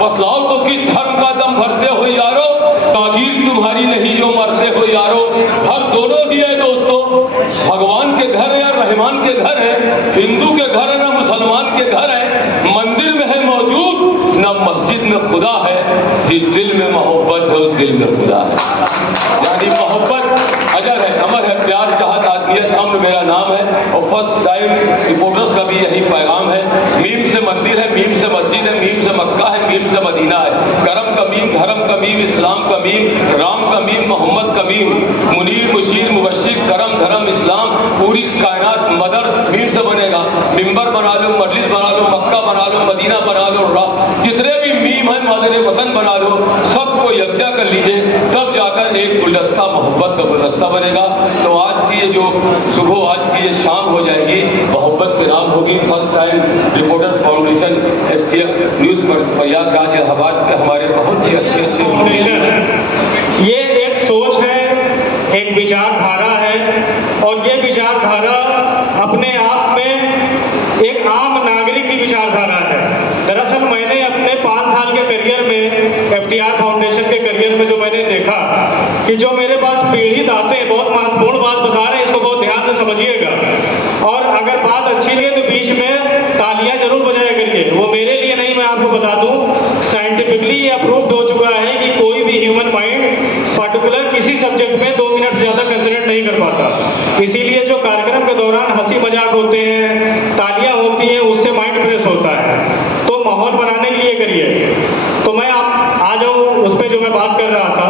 बतलाओ तो कि धर्म का दम भरते हो यारो, तागीर तुम्हारी नहीं जो मरते हो यारो। हर दोनों ही है दोस्तों, भगवान के घर है या रहमान के घर है, हिंदू के घर है ना मुसलमान के घर है, मंदिर में है मौजूद न मस्जिद में खुदा है, जिस दिल में मोहब्बत है उस दिल में खुदा है। यानी मोहब्बत अजर है, अमर है, प्यार चाहत आदमियत अम्न मेरा नाम है। और फर्स्ट टाइम रिपोर्टर्स का भी यही पैगाम है। मीम से मंदिर है, मीम से मस्जिद है, मीम से मक्का है, मीम से मदीना है। करम का मीम, धर्म का मीम, इस्लाम का मीम, राम का मीम, मोहम्मद का मीम, मुनीर मुशीर मुबश्शिर करम धर्म इस्लाम, पूरी कायनात मदर मीम से बनेगा। मिंबर बना लो, मस्जिद बना लो, मक्का बना लो, मदीना बना लो, जितने भी मीम है मादर वतन बना लो, सबको यकजा कर लीजिए, तब जाकर एक गुलदस्ता मोहब्बत का गुलदस्ता बनेगा। तो आज की ये जो सुबह, आज की ये शाम हो जाएगी, मोहब्बत के नाम होगी। First time reporters foundation STF news Prayagraj Allahabad के हमारे बहुत ही अच्छे फाउंडेशन, ये एक सोच है, एक विचारधारा है, और ये विचारधारा अपने आप में एक आम नागरिक की विचारधारा है। दरअसल मैंने अपने 5 साल के करियर में, FTR फाउंडेशन के करियर में जो मैंने देखा कि जो मेरे पास पीड़ित आते हैं, बहुत महत्वपूर्ण बात बता रहे हैं, इसको बहुत ध्यान से समझिएगा, और अगर बात अच्छी नहीं है तो बीच में तालियां जरूर बजाया करिए। वो मेरे लिए नहीं, मैं आपको बता दूं, साइंटिफिकली ये अप्रूव्ड हो चुका है कि कोई भी ह्यूमन माइंड पर्टिकुलर किसी सब्जेक्ट में 2 मिनट से ज्यादा कंसंट्रेट नहीं कर पाता। इसीलिए जो कार्यक्रम के दौरान हंसी मजाक होते हैं, तालियां होती हैं, उससे माइंड फ्रेश होता है। तो माहौल बनाने के लिए करिए। तो मैं आ जाऊं उस पर जो मैं बात कर रहा था।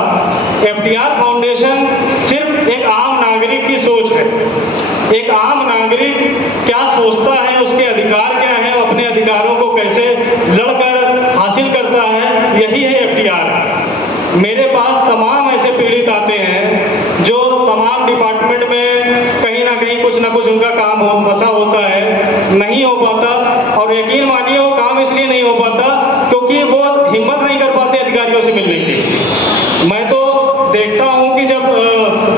FTR फाउंडेशन सिर्फ एक आम नागरिक की सोच है। एक आम नागरिक क्या सोचता है, उसके अधिकार क्या है, वो अपने अधिकारों को कैसे लड़कर हासिल करता है, यही है FTR। मेरे पास तमाम ऐसे पीड़ित आते हैं जो तमाम डिपार्टमेंट में कहीं ना कुछ उनका काम फंसा होता है, नहीं हो पाता। और यकीन मानिए वो काम इसलिए नहीं हो पाता क्योंकि वो हिम्मत नहीं कर पाते अधिकारियों से मिलने की। मैं तो देखता हूं कि जब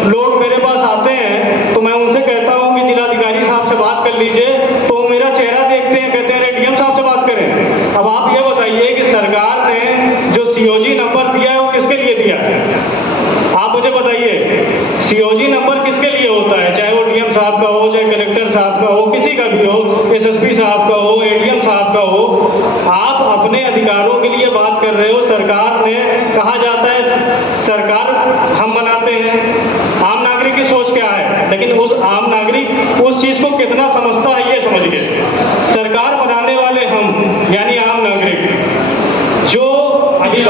लोग मेरे पास आते हैं तो मैं उनसे कहता हूं कि जिलाधिकारी साहब से बात कर लीजिए, तो मेरा चेहरा देखते हैं, कहते हैं DM साहब से बात करें। अब आप ये बताइए कि सरकार ने जो COG नंबर दिया है वो किसके लिए दिया है? आप मुझे बताइए, COG नंबर किसके लिए होता है? चाहे वो DM साहब का हो, चाहे कलेक्टर साहब का हो, किसी का भी हो, SSP साहब का हो, ADM साहब का हो, आप अपने अधिकारों के लिए बात कर रहे हो। सरकार ने कहा जाता है सरकार हम बनाते हैं, आम नागरिक की सोच क्या है, लेकिन उस आम नागरिक उस चीज को कितना समझता है ये समझिए। सरकार बनाने वाले हम यानी आम नागरिक, जो अभी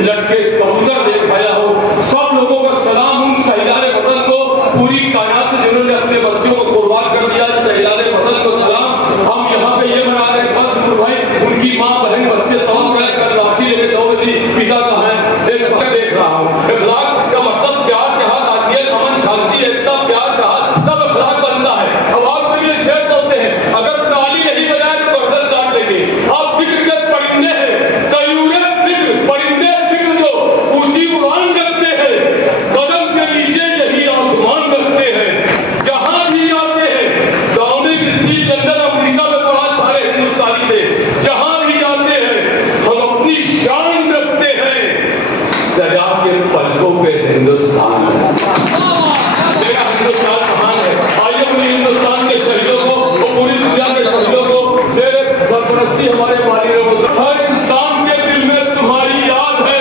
लड़के कबूतर देख आया हो, सब लोगों का सलाम उन शहीदाने वतन को, पूरी कायनात जिन्होंने अपने बच्चों को कुर्बान कर दिया, शहीदाने वतन को सलाम। हम यहाँ पे ये मना रहे हैं भाई, उनकी माँ बहन बच्चे तमाम कर लाठी लेके दौड़ दी, पिता कहाँ है? देख रहा हूँ। इखलाक का मतलब प्यार चाहत आदमियत अमन शांति एकता, प्यार चाहत सब इखलाक बनता है। अब आपके लिए शेर बोलते हैं, अगर ताली नहीं बजाए तो गर्दन काट लेंगे। आप फिक्र के परिंदे हैं, तयूरे फिक्र, परिंदे फिक्र जो ऊंची उड़ान करते हैं, कदम के नीचे यही आसमान रखते हैं। जहां भी जाते हैं, डाउनिंग स्ट्रीट के अंदर अमेरिका में बड़ा सारे हिंदुस्तानी थे, जहां भी जाते हैं हम अपनी शान रखते हैं, सजा के पलकों पे हिंदुस्तान है। मेरा हिंदुस्तान महान है। आइए पूरे हिंदुस्तान के शहीदों को और पूरी दुनिया के शहीदों को मेरे सरपरस्ती हमारे मालिकों को, हर इंसान के दिल में तुम्हारी याद है।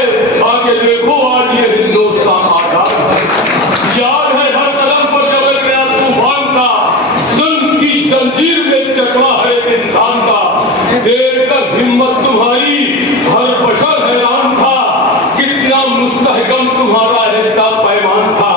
आगे देखो आज ये हिंदुस्तान आजाद है। याद है हर कदम पर जब गया तूफान था, जुल्म की जंजीर में जकड़ा है एक इंसान का। देखकर हिम्मत तुम्हारी हर बशर हैरान था, कितना मुस्तहकम तुम्हारा हिस्सा पैमान था।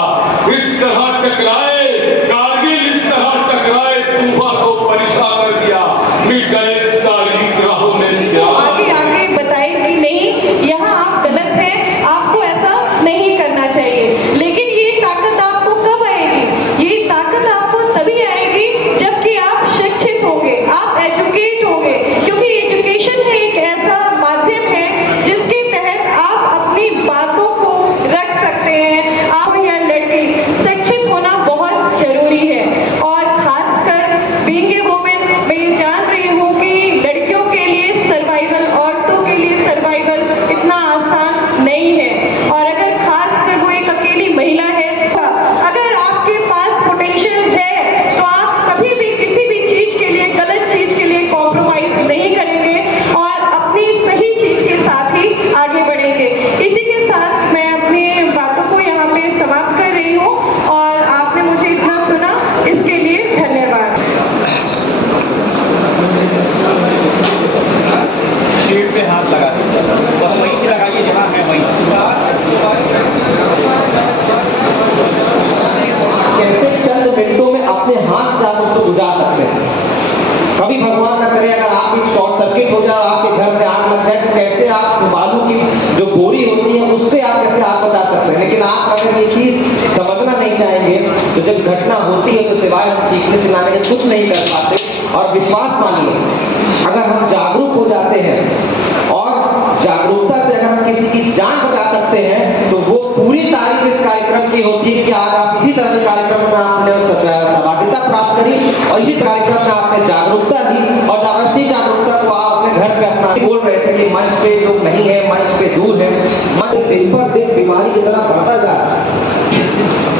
कार्यक्रम में आपने जागरूकता दी और अवश्य जागरूकता को आप अपने घर पे अपना बोल रहे थे कि मंच पे लोग नहीं है, मंच पे दूर है। मंच दिन पर दिन बीमारी की तरह बढ़ता जा रहा है।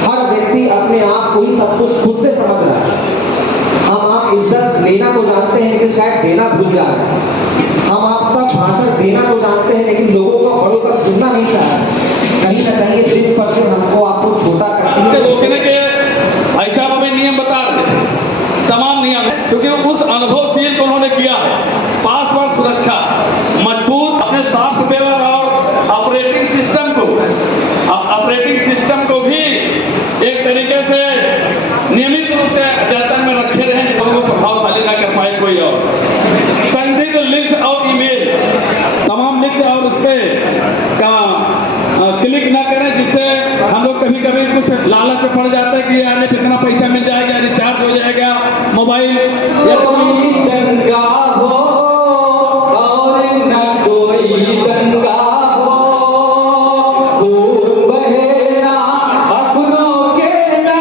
हर व्यक्ति अपने आप को ही सब कुछ खुद से समझ रहा है। हम आप इज्जत लेना तो जानते हैं लेकिन शायद देना भूल जा रहे हैं। हम आप सब भाषण देना तो जानते हैं लेकिन लोगों का बड़ों का सुनना नहीं चाह रहे। कहीं ना कहीं दिन पर दिन हमको आपको छोटा करते हैं। रोकने के भाई साहब हमें नियम बता रहे थे, तमाम नियम है, क्योंकि उस अनुभवशील को उन्होंने किया है। पासवर्ड सुरक्षा मजबूत, अपने सॉफ्टवेयर और ऑपरेटिंग सिस्टम को भी एक तरीके से नियमित रूप से अद्यतन में रखे रहे, जिसको को प्रभावशाली न कर पाए कोई और। संदिग्ध लिंक और ईमेल, तमाम लिंक और उसपे का क्लिक ना करें, जिससे हम लोग कभी कभी कुछ लालच में पड़ जाता है कि आने पे इतना पैसा मिल जाएगा, रिचार्ज हो जाएगा मोबाइल। कोई दंगा हो और न कोई दंगा हो, खून बहे ना अपनों के ना,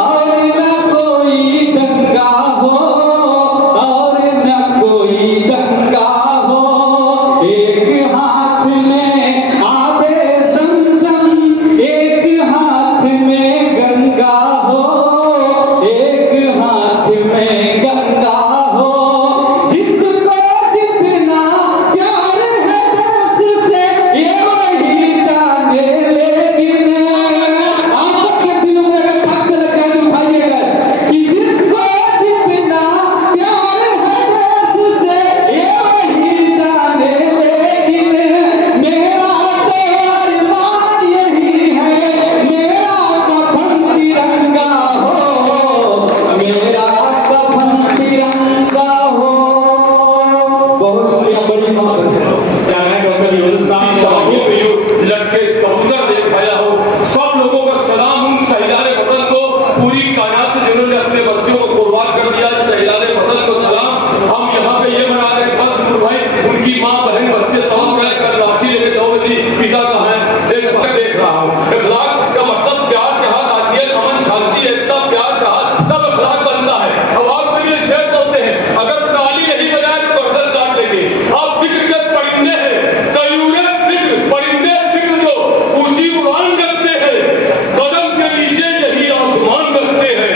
और न कोई दंगा हो और न कोई दंगा हो। एक हाथ में आबे ज़मज़म, एक हाथ में गंगा हो, एक हाथ में गंगा हो। जिसको जितना प्यार है देश से ये वही जाने, लेकिन आप के दिलों में अगर छाप से लग जाए तो उठाइएगा कि जिसको जितना प्यार है देश से ये वही जाने, लेकिन मेरा तो अरमान यही है, मेरा कफन तिरंगा हो, मेरा कफन तिरंगा हो। बहुत शुक्रिया, बड़ी लड़के कबूतर देखाया हो। सब लोगों का सलाम उन शहीदाने वतन को, पूरी कायनात जिन्होंने अपने बच्चों को कुर्बान कर दिया, शहीदाने वतन को सलाम। हम यहाँ पे ये मना रहे हैं भाई, उनकी माँ बहन बच्चे तड़प गए, कर लाठी लेके दौड़ दी, पिता कहाँ है? एक बार देख रहा हूँ। इखलाक का मतलब प्यार चाहत आती है, अमन शांति एकता, प्यार चाहत तब इखलाक बनता है। अब आप के लिए शेर बोलते हैं, अगर ताली नहीं बजाए तो गर्दन काट लेंगे। आप फिक्र के परिंदे हैं, तयूरे फिक्र, परिंदे फिक्र जो ऊंची उड़ान करते हैं, कदम के नीचे यही आसमान रखते हैं।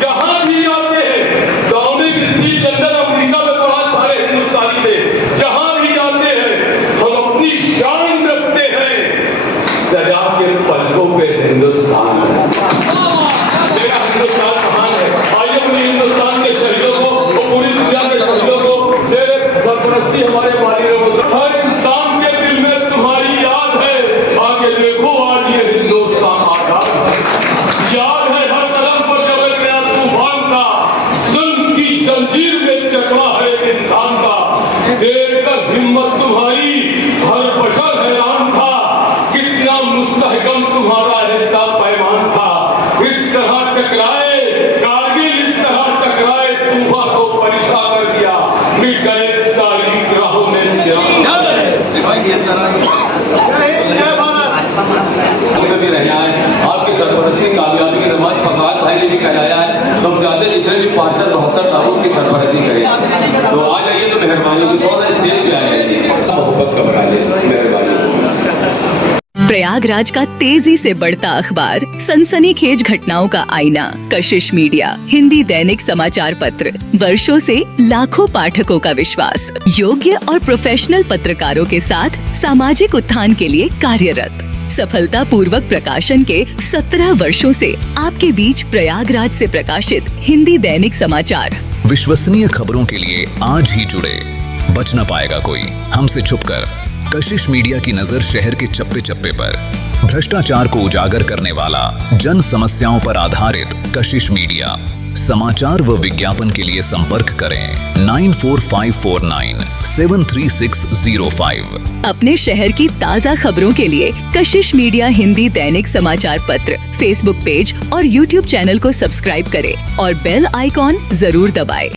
जहां भी जाते हैं, डाउनिंग स्ट्रीट लंदन अमेरिका में पढ़ा सारे हिंदुस्तानी थे, जहां भी जाते हैं हम अपनी शान रखते हैं, सजा के पलकों पे हिंदुस्तान है। मेरा हिंदुस्तान महान है। आइए अपने हिंदुस्तान के शहीदों को और पूरी दुनिया के शहीदों को मेरे सरपरस्ती हमारे वालियों को, हर इंसान के दिल में तुम्हारी याद है, आगे देखो आज ये हिंदुस्तान आजाद है। याद है हर कदम पर जब गया तूफान का, जुल्म की जंजीर में जकड़ा है इंसान का। देखकर हिम्मत तुम्हारी हर बशर हैरान था, कितना मुस्तहकम तुम्हारा हिस्सा पैमान था। इस तरह टकराए कारगिल, इस तरह टकराए तूफा को परीक्षा कर दिया, मिट गए तारीख राहों में भी रहना है। आपकी सरपरस्ती कामयाबी की नमाज फसाद भाई ने भी कराया है। तो हम चाहते हैं जितने भी 572 तारीख की सरपरस्ती करें, तो आ जाइए, तो मेहरबानी की सौ स्टेज पे आ जाइए, मोहब्बत का बना ले, मेहरबानी। प्रयागराज का तेजी से बढ़ता अखबार, सनसनीखेज घटनाओं का आईना, कशिश मीडिया हिंदी दैनिक समाचार पत्र, वर्षों से लाखों पाठकों का विश्वास, योग्य और प्रोफेशनल पत्रकारों के साथ सामाजिक उत्थान के लिए कार्यरत, सफलता पूर्वक प्रकाशन के 17 वर्षों से आपके बीच प्रयागराज से प्रकाशित हिंदी दैनिक समाचार। विश्वसनीय खबरों के लिए आज ही जुड़े, बच न पाएगा कोई हमसे छुपकर। कशिश मीडिया की नजर शहर के चप्पे चप्पे पर, भ्रष्टाचार को उजागर करने वाला, जन समस्याओं पर आधारित कशिश मीडिया। समाचार व विज्ञापन के लिए संपर्क करें 9454973605। अपने शहर की ताज़ा खबरों के लिए कशिश मीडिया हिंदी दैनिक समाचार पत्र फेसबुक पेज और यूट्यूब चैनल को सब्सक्राइब करें और बेल आइकॉन जरूर दबाएं।